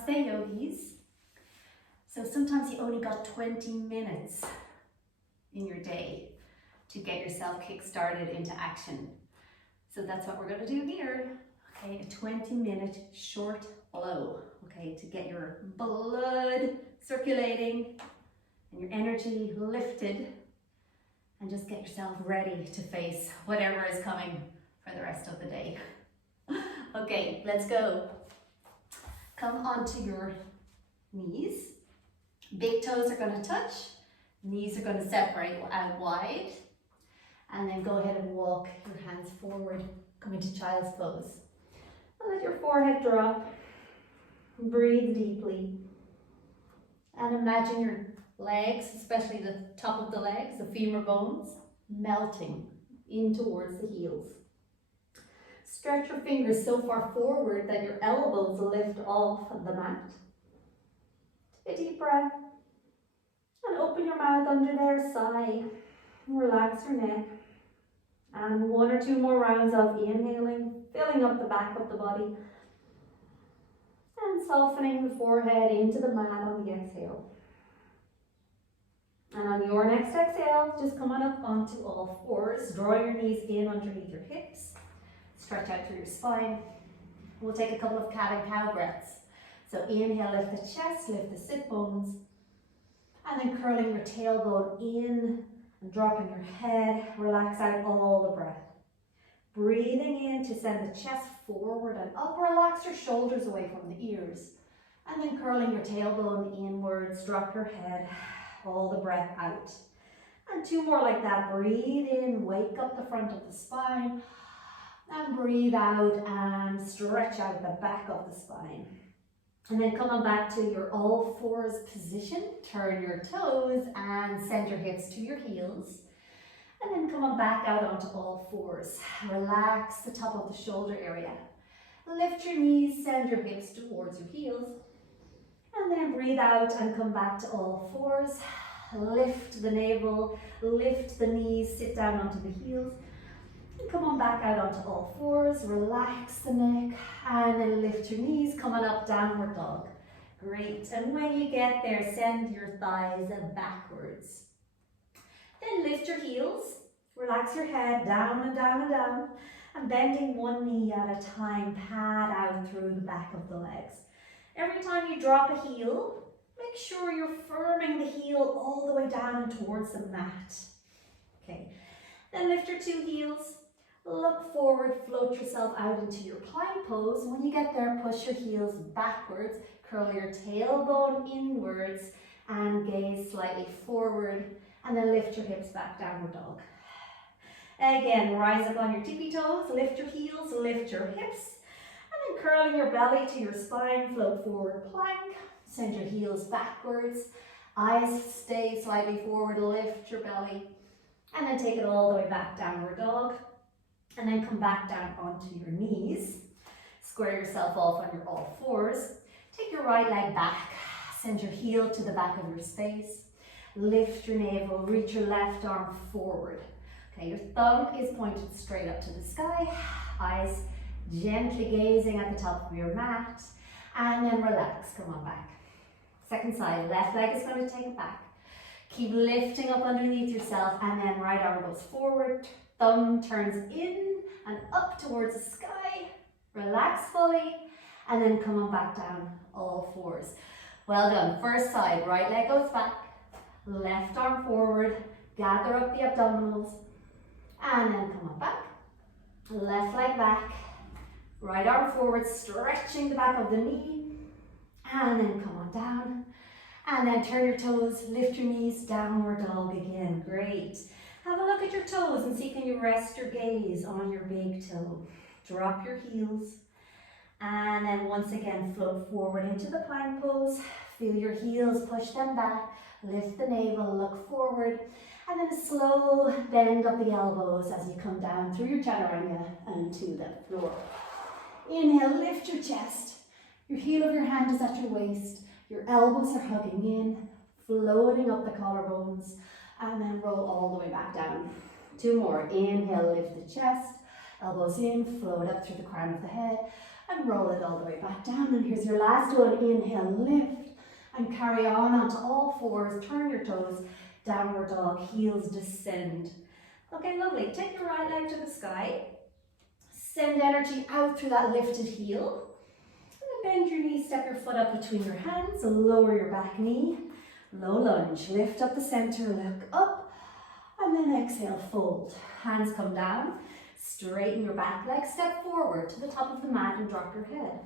Namaste yogis. So sometimes you only got 20 minutes in your day to get yourself kick-started into action. So that's what we're going to do here. Okay, a 20-minute short blow, okay, to get your blood circulating and your energy lifted and just get yourself ready to face whatever is coming for the rest of the day. Okay, let's go. Come onto your knees. Big toes are going to touch. Knees are going to separate out wide. And then go ahead and walk your hands forward. Come into child's pose. And let your forehead drop. Breathe deeply. And imagine your legs, especially the top of the legs, the femur bones, melting in towards the heels. Stretch your fingers so far forward that your elbows lift off the mat. Take a deep breath. And open your mouth under there, sigh. Relax your neck. And 1 or 2 more rounds of inhaling, filling up the back of the body. And softening the forehead into the mat on the exhale. And on your next exhale, just come on up onto all fours. Draw your knees in underneath your hips. Stretch out through your spine. We'll take a couple of cat and cow breaths. So inhale, lift the chest, lift the sit bones. And then curling your tailbone in and dropping your head. Relax out all the breath. Breathing in to send the chest forward and up. Relax your shoulders away from the ears. And then curling your tailbone inwards. Drop your head. All the breath out. And 2 more like that. Breathe in. Wake up the front of the spine. And breathe out and stretch out the back of the spine. And then come on back to your all fours position. Turn your toes and send your hips to your heels. And then come on back out onto all fours. Relax the top of the shoulder area. Lift your knees, send your hips towards your heels. And then breathe out and come back to all fours. Lift the navel, lift the knees, sit down onto the heels. Come on back out onto all fours, relax the neck, and then lift your knees, come on up, downward dog. Great, and when you get there, send your thighs backwards. Then lift your heels, relax your head, down and down and down, and bending one knee at a time, pad out through the back of the legs. Every time you drop a heel, make sure you're firming the heel all the way down towards the mat. Okay, then lift your 2 heels. Look forward, float yourself out into your plank pose. When you get there, push your heels backwards, curl your tailbone inwards, and gaze slightly forward, and then lift your hips back, downward dog. Again, rise up on your tippy toes, lift your heels, lift your hips, and then curling your belly to your spine, float forward, plank, send your heels backwards, eyes stay slightly forward, lift your belly, and then take it all the way back, downward dog. And then come back down onto your knees. Square yourself off on your all fours. Take your right leg back. Send your heel to the back of your space. Lift your navel. Reach your left arm forward. Okay, your thumb is pointed straight up to the sky. Eyes gently gazing at the top of your mat. And then relax. Come on back. Second side. Left leg is going to take it back. Keep lifting up underneath yourself. And then right arm goes forward. Thumb turns in and up towards the sky. Relax fully. And then come on back down, all fours. Well done. First side, right leg goes back. Left arm forward. Gather up the abdominals. And then come on back. Left leg back. Right arm forward, stretching the back of the knee. And then come on down. And then turn your toes, lift your knees, downward dog again. Great. Have a look at your toes and see, can you rest your gaze on your big toe. Drop your heels. And then once again, float forward into the plank pose. Feel your heels, push them back. Lift the navel, look forward. And then a slow bend of the elbows as you come down through your chaturanga and to the floor. Inhale, lift your chest. Your heel of your hand is at your waist. Your elbows are hugging in, floating up the collarbones. And then roll all the way back down. 2 more. Inhale, lift the chest. Elbows in, float up through the crown of the head. and roll it all the way back down. And here's your last one. Inhale, lift, and carry on onto all fours. Turn your toes, downward dog, heels descend. Okay, lovely. Take your right leg to the sky. Send energy out through that lifted heel. And then bend your knees, step your foot up between your hands, lower your back knee. Low lunge, lift up the center, look up, and then exhale, fold. Hands come down, straighten your back leg, step forward to the top of the mat and drop your head.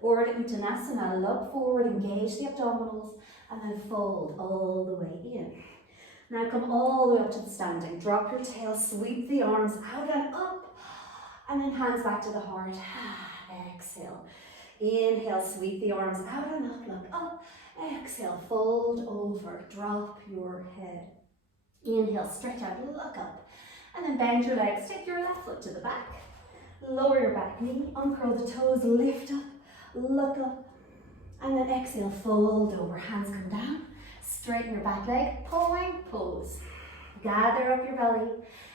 Urdhva Uttanasana, look forward, engage the abdominals, and then fold all the way in. Now come all the way up to the standing. Drop your tail, sweep the arms out and up, and then hands back to the heart. Exhale. Inhale, sweep the arms out and up, look up. Exhale, fold over, drop your head. Inhale, stretch out, look up. And then bend your legs, take your left foot to the back. Lower your back knee, uncurl the toes, lift up, look up. And then exhale, fold over, hands come down. Straighten your back leg, plank pose. Gather up your belly,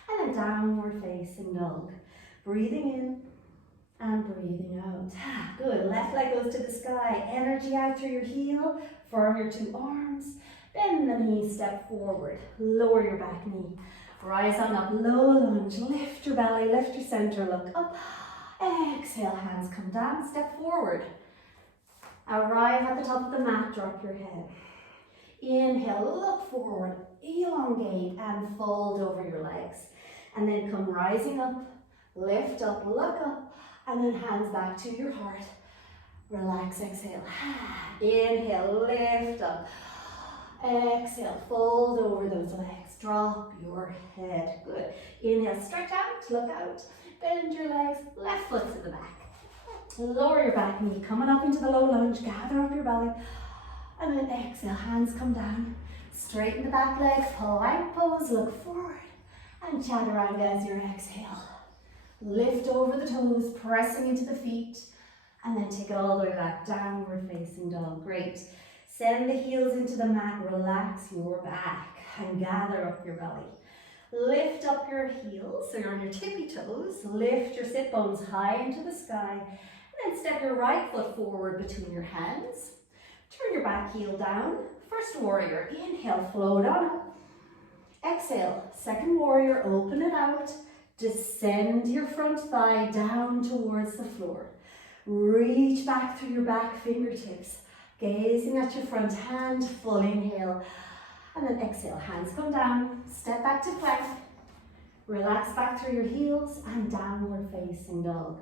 and then downward facing dog. Breathing in and breathing out. Good, left leg goes to the sky. Energy out through your heel, firm your two arms. Bend the knees, step forward. Lower your back knee. Rise on up, low lunge. Lift your belly, lift your center, look up. Exhale, hands come down, step forward. Arrive at the top of the mat, drop your head. Inhale, look forward, elongate and fold over your legs. And then come rising up, lift up, look up, and then hands back to your heart. Relax, exhale. Inhale, lift up. Exhale, fold over those legs. Drop your head. Good. Inhale, stretch out, look out. Bend your legs, left foot to the back. Lower your back knee, coming up into the low lunge. Gather up your belly. And then exhale, hands come down. Straighten the back legs, plank pose, look forward. And chaturanga as your exhale. Lift over the toes, pressing into the feet. And then take it all the way back, downward facing dog. Great. Send the heels into the mat, relax your back. And gather up your belly. Lift up your heels, so you're on your tippy toes. Lift your sit bones high into the sky. And then step your right foot forward between your hands. Turn your back heel down. First warrior, inhale, float on up. Exhale, second warrior, open it out. Descend your front thigh down towards the floor. Reach back through your back fingertips. Gazing at your front hand, full inhale. And then exhale, hands come down. Step back to plank. Relax back through your heels and downward facing dog.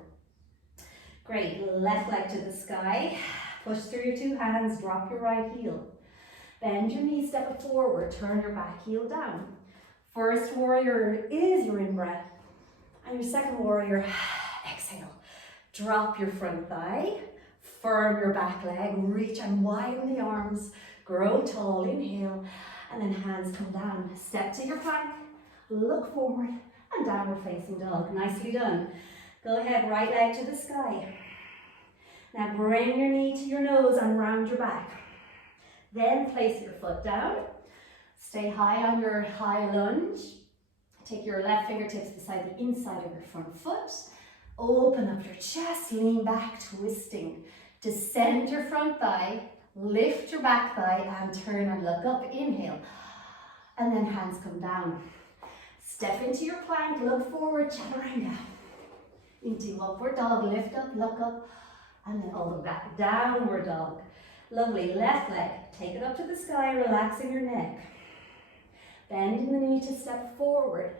Great, left leg to the sky. Push through your two hands, drop your right heel. Bend your knees, step it forward, turn your back heel down. First warrior is your in-breath. And your second warrior, exhale. Drop your front thigh, firm your back leg, reach and widen the arms, grow tall, inhale, and then hands come down. Step to your plank, look forward, and downward facing dog. Nicely done. Go ahead, right leg to the sky. Now bring your knee to your nose and round your back. Then place your foot down. Stay high on your high lunge. Take your left fingertips beside the inside of your front foot. Open up your chest, lean back, twisting. Descend your front thigh, lift your back thigh and turn and look up. Inhale. And then hands come down. Step into your plank, look forward, chaturanga. Into upward dog, lift up, look up. And then all the way back, downward dog. Lovely, left leg, take it up to the sky, relaxing your neck. Bending the knee to step forward.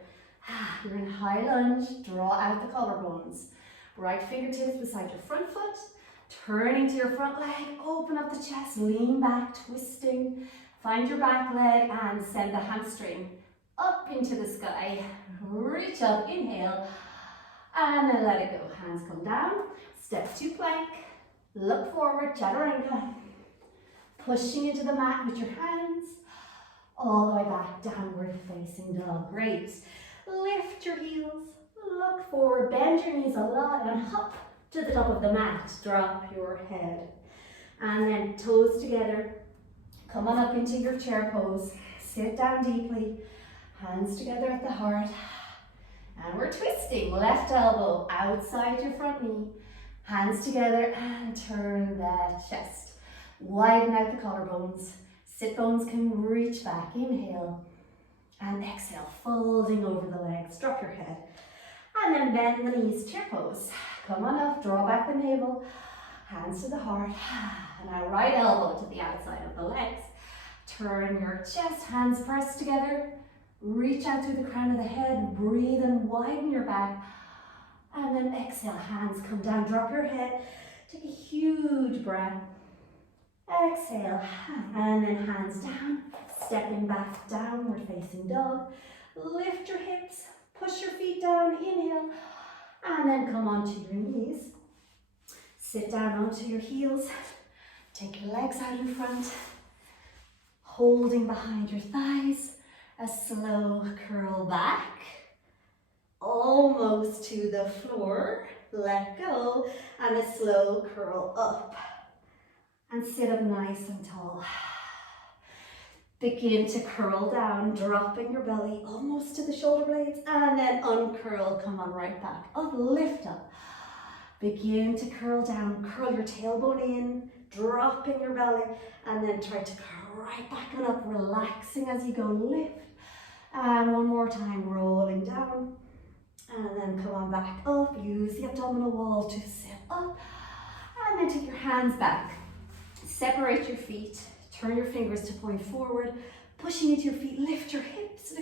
You're in high lunge, draw out the collarbones. Right fingertips beside your front foot, turning to your front leg, open up the chest, lean back, twisting. Find your back leg and send the hamstring up into the sky. Reach up, inhale, and then let it go. Hands come down, step to plank, look forward, chaturanga. Pushing into the mat with your hands, all the way back, downward facing dog. Great. Lift your heels, look forward, bend your knees a lot and hop to the top of the mat. Drop your head. And then toes together. Come on up into your chair pose. Sit down deeply. Hands together at the heart. And we're twisting. Left elbow outside your front knee. Hands together and turn the chest. Widen out the collarbones. Sit bones can reach back. Inhale and exhale, folding over the legs. Drop your head. And then bend the knees to your pose. Come on up, draw back the navel. Hands to the heart. And now right elbow to the outside of the legs. Turn your chest, hands pressed together. Reach out through the crown of the head. Breathe and widen your back. And then exhale, hands come down, drop your head. Take a huge breath. Exhale, and then hands down. Stepping back, downward facing dog. Lift your hips, push your feet down, inhale. And then come onto your knees. Sit down onto your heels. Take your legs out in front. Holding behind your thighs. A slow curl back. Almost to the floor. Let go. And a slow curl up. And sit up nice and tall. Begin to curl down, dropping your belly almost to the shoulder blades. And then uncurl, come on right back. Up, lift up. Begin to curl down, curl your tailbone in, dropping your belly. And then try to curl right back and up, relaxing as you go, lift. And one more time, rolling down. And then come on back up, use the abdominal wall to sit up. And then take your hands back. Separate your feet, turn your fingers to point forward, pushing into your feet, lift your hips,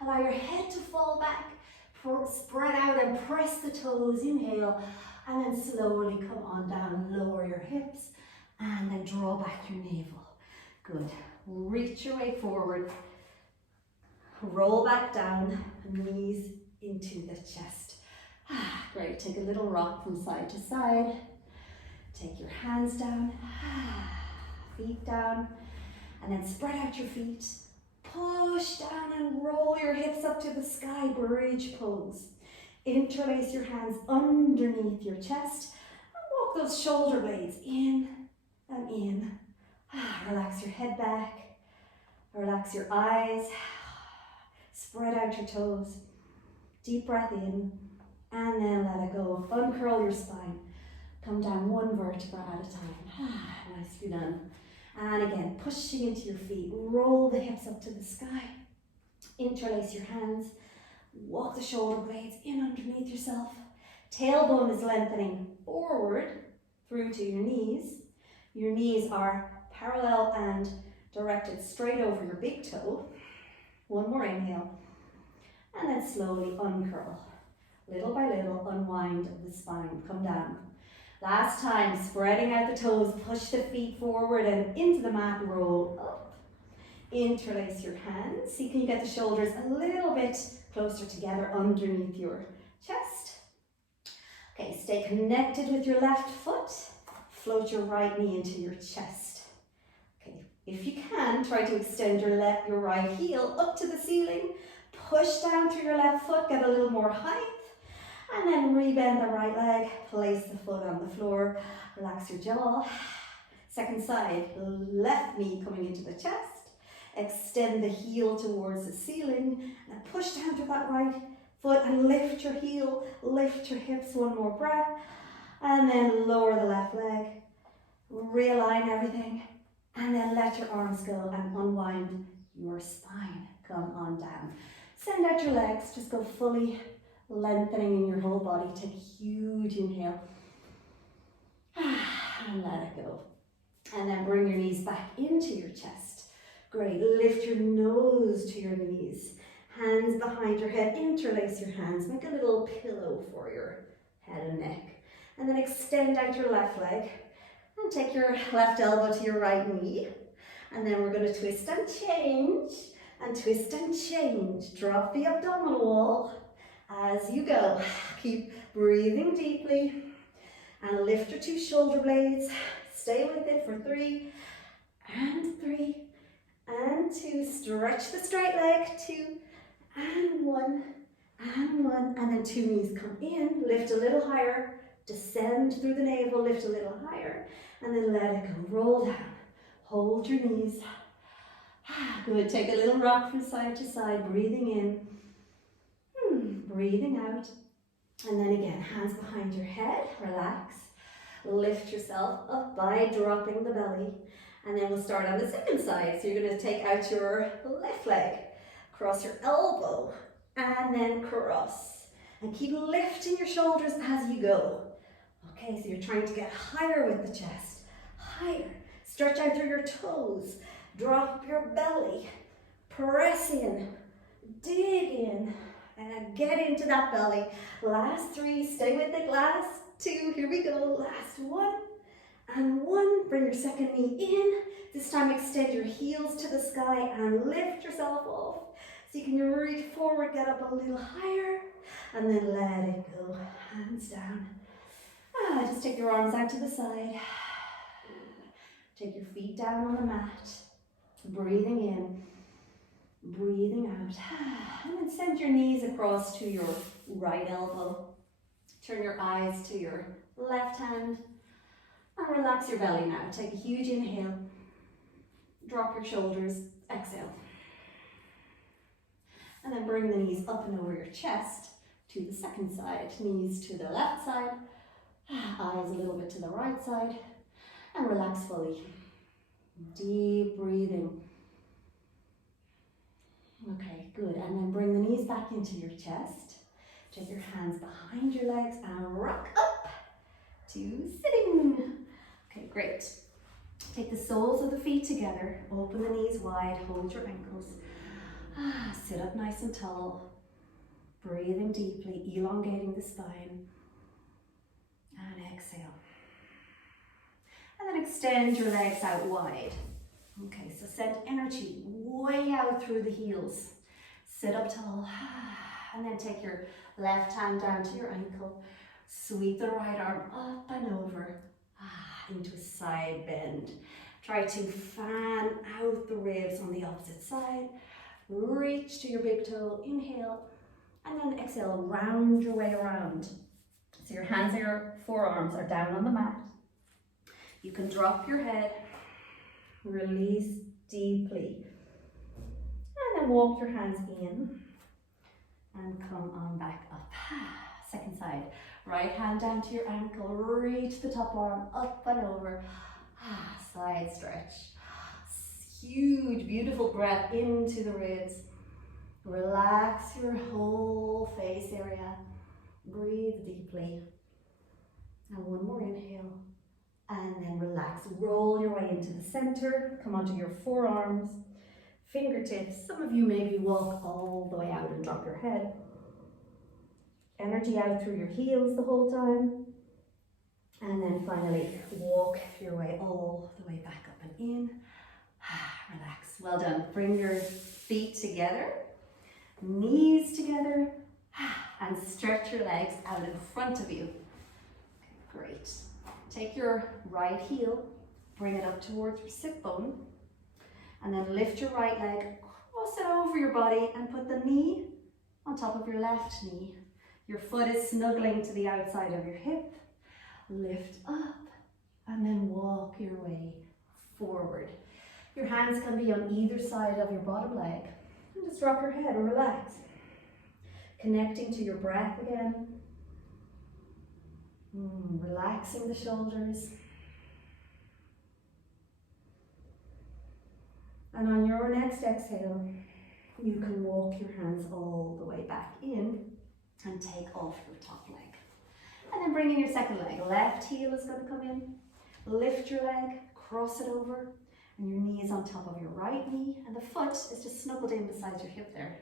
allow your head to fall back, spread out and press the toes, inhale, and then slowly come on down, lower your hips, and then draw back your navel. Good, reach your way forward, roll back down, knees into the chest. Great, take a little rock from side to side. Take your hands down, feet down, and then spread out your feet. Push down and roll your hips up to the sky, bridge pose. Interlace your hands underneath your chest and walk those shoulder blades in and in. Relax your head back, relax your eyes, spread out your toes. Deep breath in, and then let it go. Uncurl your spine. Come down one vertebra at a time. Nicely done. And again, pushing into your feet. Roll the hips up to the sky. Interlace your hands. Walk the shoulder blades in underneath yourself. Tailbone is lengthening forward through to your knees. Your knees are parallel and directed straight over your big toe. One more inhale. And then slowly uncurl. Little by little, unwind the spine. Come down. Last time, spreading out the toes, push the feet forward and into the mat, roll up. Interlace your hands. See, can you get the shoulders a little bit closer together underneath your chest? Okay, stay connected with your left foot. Float your right knee into your chest. Okay, if you can, try to extend your right heel up to the ceiling. Push down through your left foot, get a little more height. And then rebend the right leg, place the foot on the floor, relax your jaw. Second side, left knee coming into the chest. Extend the heel towards the ceiling and push down to that right foot and lift your heel, lift your hips, one more breath. And then lower the left leg, realign everything, and then let your arms go and unwind your spine. Come on down. Send out your legs, just go fully lengthening in your whole body. Take a huge inhale and let it go. And then bring your knees back into your chest. Great, lift your nose to your knees. Hands behind your head, interlace your hands. Make a little pillow for your head and neck. And then extend out your left leg and take your left elbow to your right knee. And then we're going to twist and change and twist and change. Drop the abdominal wall. As you go, keep breathing deeply and lift your two shoulder blades. Stay with it for 3 and 3 and 2. Stretch the straight leg, 2 and 1 and 1. And then 2 knees come in, lift a little higher, descend through the navel, lift a little higher, and then let it go. Roll down, hold your knees. Good, take a little rock from side to side, breathing in. Breathing out. And then again, hands behind your head, relax. Lift yourself up by dropping the belly. And then we'll start on the second side. So you're going to take out your left leg, cross your elbow, and then cross. And keep lifting your shoulders as you go. Okay, so you're trying to get higher with the chest. Higher. Stretch out through your toes. Drop your belly. Press in. Dig in. And get into that belly. Last 3, stay with it. Last 2, here we go. Last 1 and 1. Bring your second knee in. This time extend your heels to the sky and lift yourself off. So you can reach forward, get up a little higher, and then let it go. Hands down. Just take your arms out to the side. Take your feet down on the mat. Breathing in. Breathing out. And then send your knees across to your right elbow. Turn your eyes to your left hand. And relax your belly now. Take a huge inhale. Drop your shoulders. Exhale. And then bring the knees up and over your chest to the second side. Knees to the left side. Eyes a little bit to the right side. And relax fully. Deep breathing. Okay, good. And then bring the knees back into your chest. Take your hands behind your legs and rock up to sitting. Okay, great. Take the soles of the feet together. Open the knees wide. Hold your ankles. Sit up nice and tall. Breathing deeply, elongating the spine. And exhale. And then extend your legs out wide. Okay, so send energy way out through the heels. Sit up tall. And then take your left hand down to your ankle. Sweep the right arm up and over into a side bend. Try to fan out the ribs on the opposite side. Reach to your big toe. Inhale. And then exhale, round your way around. So your hands and your forearms are down on the mat. You can drop your head. Release deeply. And then walk your hands in. And come on back up. Second side. Right hand down to your ankle. Reach the top arm up and over. Side stretch. Huge, beautiful breath into the ribs. Relax your whole face area. Breathe deeply. And one more inhale. And then relax. Roll your way into the center. Come onto your forearms. Fingertips. Some of you maybe walk all the way out and drop your head. Energy out through your heels the whole time. And then finally, walk your way all the way back up and in. Relax. Well done. Bring your feet together. Knees together. And stretch your legs out in front of you. Okay, great. Take your right heel. Bring it up towards your sit bone. And then lift your right leg. Cross it over your body and put the knee on top of your left knee. Your foot is snuggling to the outside of your hip. Lift up and then walk your way forward. Your hands can be on either side of your bottom leg. And just drop your head and relax. Connecting to your breath again. Relaxing the shoulders. And on your next exhale, you can walk your hands all the way back in and take off your top leg. And then bring in your second leg. Left heel is going to come in. Lift your leg, cross it over, and your knee is on top of your right knee, and the foot is just snuggled in beside your hip there.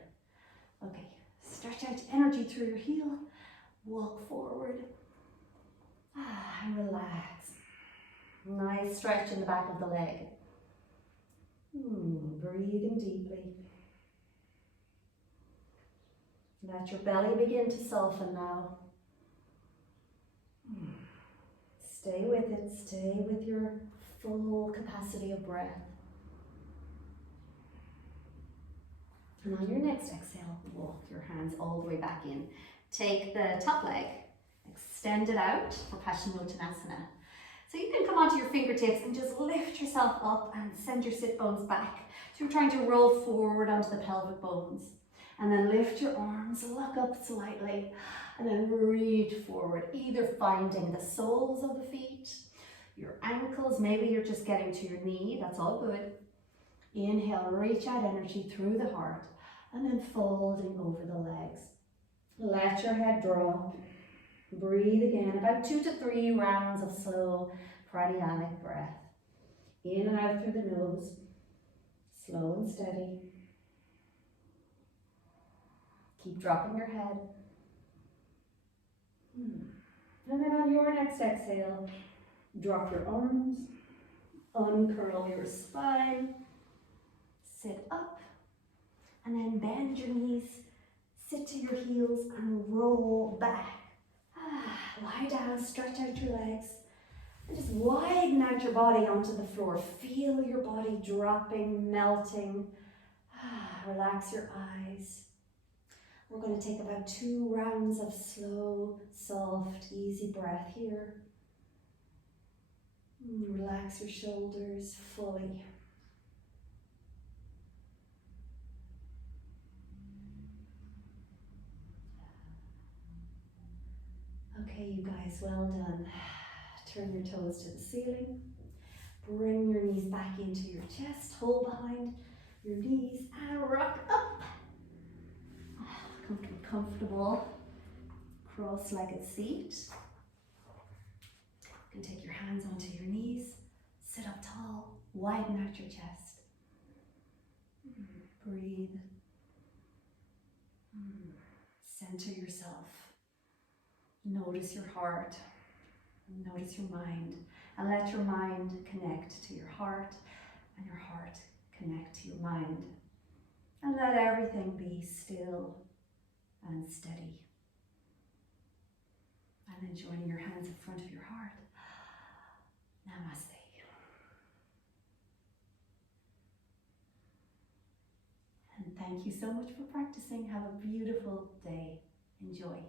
Okay, stretch out energy through your heel. Walk forward. And relax. Nice stretch in the back of the leg. Breathing deeply. Let your belly begin to soften now. Stay with it. Stay with your full capacity of breath. And on your next exhale, walk your hands all the way back in. Take the top leg, extend it out for Paschimottanasana. So you can come onto your fingertips and just lift yourself up and send your sit bones back. So you're trying to roll forward onto the pelvic bones. And then lift your arms, look up slightly. And then reach forward, either finding the soles of the feet, your ankles, maybe you're just getting to your knee, that's all good. Inhale, reach out energy through the heart, and then folding over the legs. Let your head drop. Breathe again, about 2 to 3 rounds of slow pranayamic breath. In and out through the nose, slow and steady. Keep dropping your head. And then on your next exhale, drop your arms, uncurl your spine, sit up, and then bend your knees, sit to your heels and roll back. Lie down, stretch out your legs, and just widen out your body onto the floor. Feel your body dropping, melting. Relax your eyes. We're going to take about 2 rounds of slow, soft, easy breath here. Relax your shoulders fully. Okay, you guys, well done. Turn your toes to the ceiling. Bring your knees back into your chest. Hold behind your knees and rock up. Comfortable cross-legged seat. You can take your hands onto your knees. Sit up tall. Widen out your chest. Breathe. Center yourself. Notice your heart. Notice your mind. And let your mind connect to your heart, and your heart connect to your mind. And let everything be still and steady. And then joining your hands in front of your heart. Namaste. And thank you so much for practicing. Have a beautiful day. Enjoy.